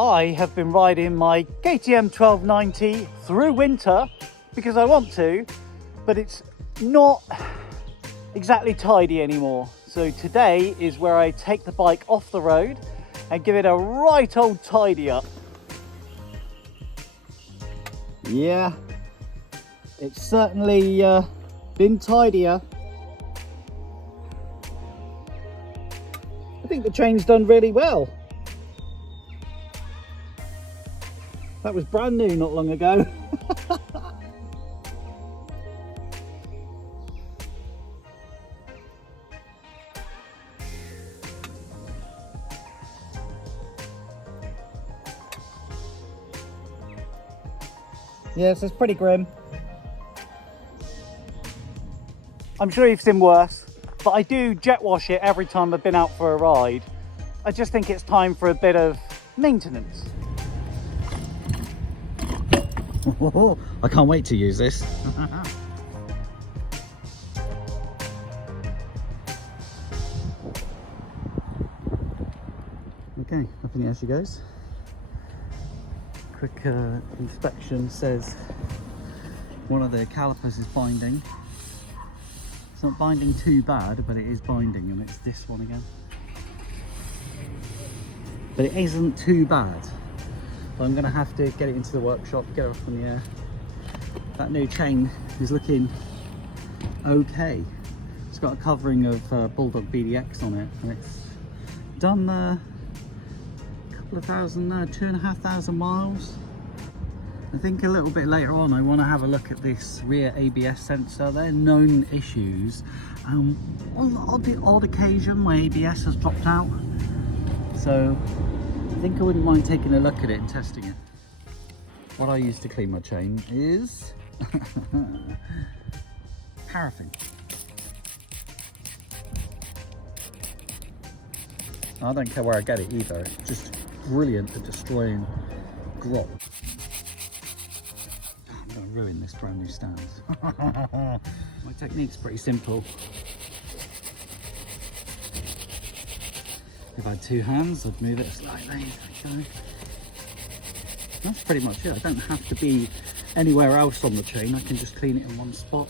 I have been riding my KTM 1290 through winter because I want to, but it's not exactly tidy anymore. So today is where I take the bike off the road and give it a right old tidy up. Yeah, it's certainly been tidier. I think the chain's done really well. That was brand new not long ago. Yes, it's pretty grim. I'm sure you've seen worse, but I do jet wash it every time I've been out for a ride. I just think it's time for a bit of maintenance. I can't wait to use this. Okay, up in the air she goes. Quick inspection says one of the calipers is binding. It's not binding too bad, but it is binding, and it's this one again. But it isn't too bad. So I'm going to have to get it into the workshop, get it off in the air. That new chain is looking okay. It's got a covering of Bulldog BDX on it, and it's done a couple of thousand, 2,500 miles. I think a little bit later on I want to have a look at this rear ABS sensor. They're known issues. On the odd occasion my ABS has dropped out. So I think I wouldn't mind taking a look at it and testing it. What I use to clean my chain is paraffin. I don't care where I get it either. It's just brilliant at destroying grop. I'm going to ruin this brand new stand. My technique's pretty simple. If I had two hands, I'd move it slightly. There we go. That's pretty much it. I don't have to be anywhere else on the chain. I can just clean it in one spot.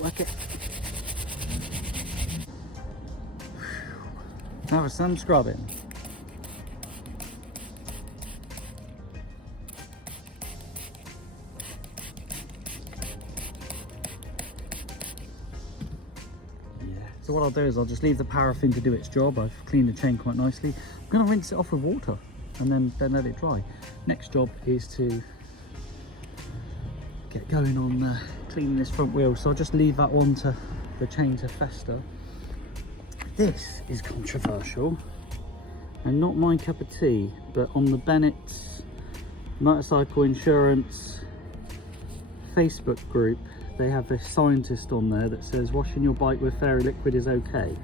Work it. Now for some scrubbing. So what I'll do is I'll just leave the paraffin to do its job. I've cleaned the chain quite nicely. I'm going to rinse it off with water and then let it dry. Next job is to get going on cleaning this front wheel. So I'll just leave that one to the chain to fester. This is controversial and not my cup of tea, but on the Bennetts Motorcycle Insurance Facebook group, they have this scientist on there that says washing your bike with fairy liquid is okay.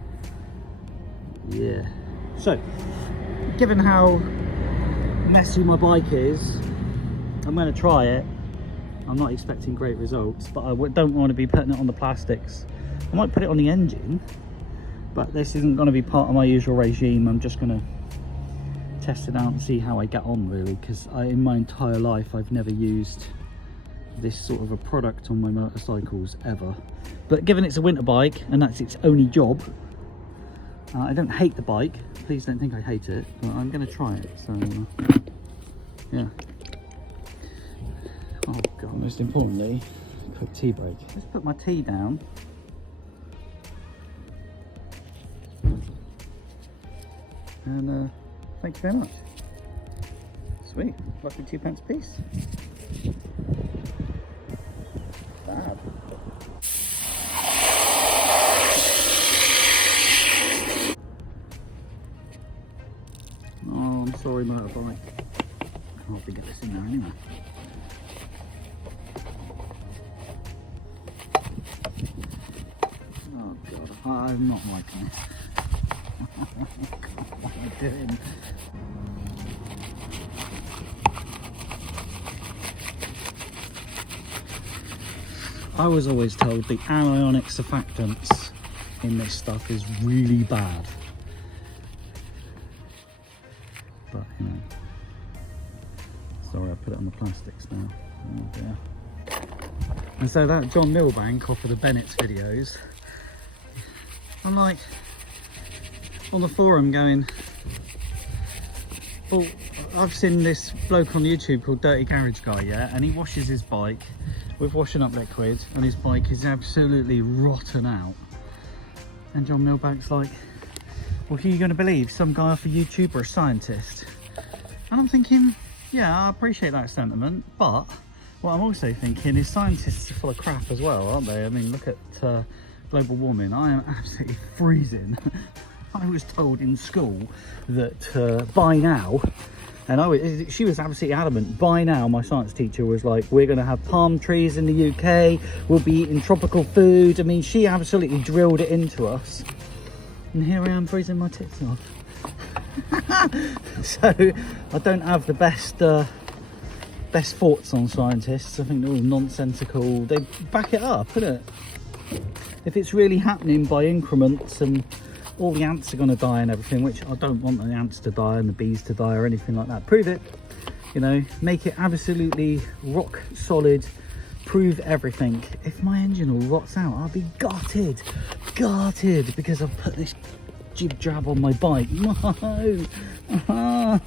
Yeah. So, given how messy my bike is, I'm going to try it. I'm not expecting great results, but I don't want to be putting it on the plastics. I might put it on the engine, but this isn't going to be part of my usual regime. I'm just going to test it out and see how I get on, really, because in my entire life I've never used this sort of a product on my motorcycles ever. But given it's a winter bike and that's its only job, I don't hate the bike. Please don't think I hate it, but I'm going to try it. So yeah. Oh god, most importantly, quick tea break. Let's put my tea down. And thank you very much. Sweet, lucky 2 pence a piece. Fab. Oh, I'm sorry, motorbike. Can't hardly get this in there anyway. Oh god, I'm not liking this. What am I doing? I was always told the anionic surfactants in this stuff is really bad. But, you know, Sorry, I put it on the plastics now. Oh dear. And so that John Milbank off of the Bennetts videos, I'm like on the forum going, well, I've seen this bloke on YouTube called Dirty Garage Guy, yeah, and he washes his bike with washing up liquid and his bike is absolutely rotten out. And John Milbank's like, well, who are you going to believe? Some guy off of YouTube or a scientist? And I'm thinking, yeah, I appreciate that sentiment, but what I'm also thinking is scientists are full of crap as well, aren't they? I mean, look at global warming. I am absolutely freezing. I was told in school that by now, and she was absolutely adamant, by now my science teacher was like, we're going to have palm trees in the UK, we'll be eating tropical food. I mean, she absolutely drilled it into us. And here I am freezing my tits off. So I don't have the best thoughts on scientists. I think they're all nonsensical. They back it up, innit? If it's really happening by increments and all the ants are going to die and everything, which I don't want the ants to die and the bees to die or anything like that. Prove it, you know, make it absolutely rock solid, prove everything. If my engine all rots out, I'll be gutted because I've put this jib jab on my bike. No. Oh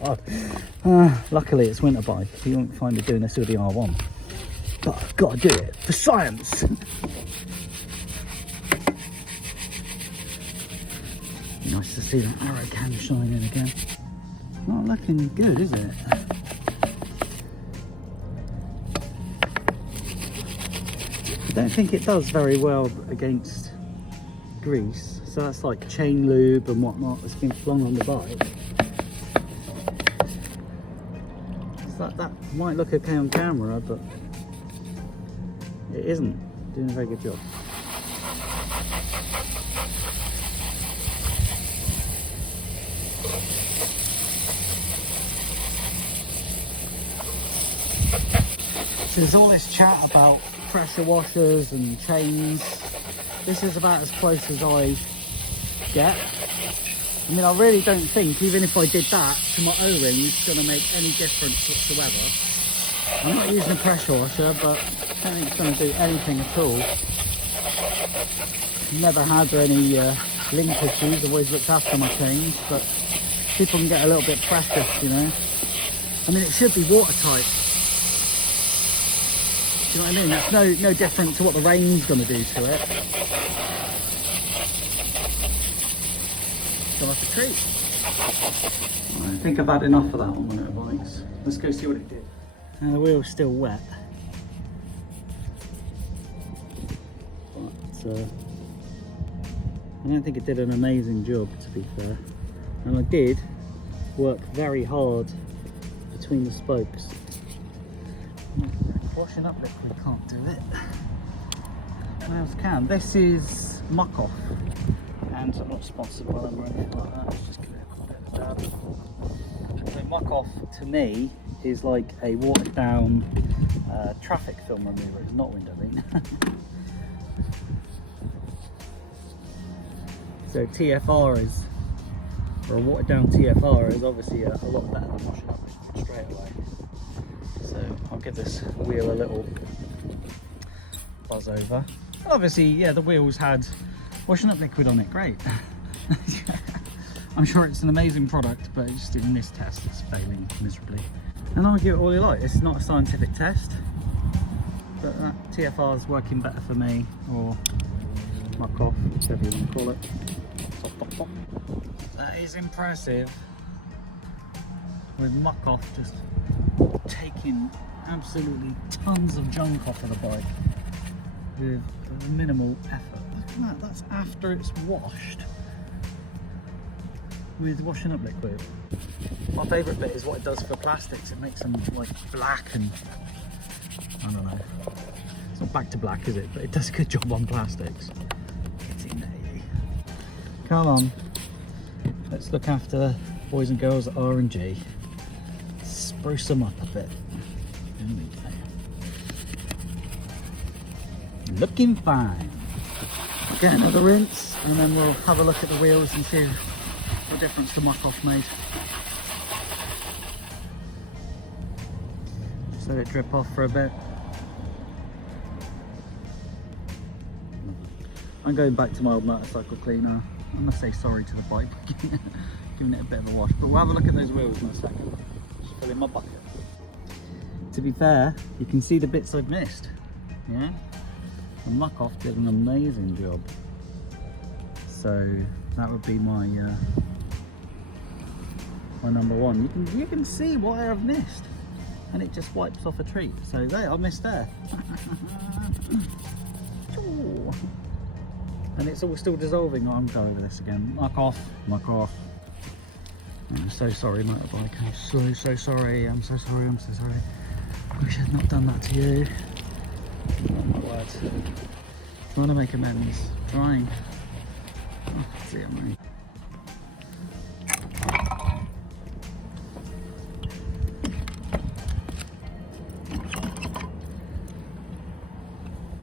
God. Luckily it's winter bike, you won't find me doing this with the R1, but I've got to do it for science. Nice to see that arrow cam shining again. Not looking good, is it? I don't think it does very well against grease, so that's like chain lube and whatnot that's been flung on the bike. So that might look okay on camera, but it isn't doing a very good job. So there's all this chat about pressure washers and chains. This is about as close as I get. I mean, I really don't think, even if I did that to my O-ring, it's going to make any difference whatsoever. I'm not using a pressure washer, but I don't think it's going to do anything at all. Never had any link issues, always looked after my chains, but people can get a little bit precious, you know. I mean, it should be watertight. Do you know what I mean? That's no different to what the rain's going to do to it. So that's a treat. I think I've had enough of that on motorbikes. Let's go see what it did. And the wheel's still wet. But I don't think it did an amazing job, to be fair. And I did work very hard between the spokes. Washing up liquid can't do it. What else can? This is MucOff, and I'm not sponsored by them or anything like that. Let's just give it a bit of a dab. So MucOff to me is like a watered down traffic film remover. It's not windowing. So TFR is, or a watered down TFR is obviously a lot better than washing up liquid straight away. So I'll give this wheel a little buzz over. Obviously, yeah, the wheels had washing up liquid on it, great. I'm sure it's an amazing product, but just in this test it's failing miserably. And argue it all you like, it's not a scientific test, but that TFR is working better for me, or MucOff, whatever you want to call it. That is impressive, with MucOff just taking absolutely tons of junk off of the bike with minimal effort. Look at that, that's after it's washed with washing up liquid. My favourite bit is what it does for plastics. It makes them like black and I don't know. It's not back to black, is it? But it does a good job on plastics. Get in there. Come on. Let's look after boys and girls at R&G. Spruce them up a bit. There we go. Looking fine. Get another rinse and then we'll have a look at the wheels and see what difference the MucOff made. Just let it drip off for a bit. I'm going back to my old motorcycle cleaner. I must say sorry to the bike, giving it a bit of a wash, but we'll have a look at those wheels in a second. Just fill in my bucket. To be fair, you can see the bits I've missed, yeah? The MucOff did an amazing job. So that would be my my number one. You can see what I've missed, and it just wipes off a treat. So there, I missed there. And it's all still dissolving. I'm going over this again. MucOff, MucOff. I'm so sorry, motorbike. I'm so sorry. I'm so sorry. I'm so sorry. I wish I'd not done that to you. Oh my word. Trying to make amends. Trying. Oh, dear me.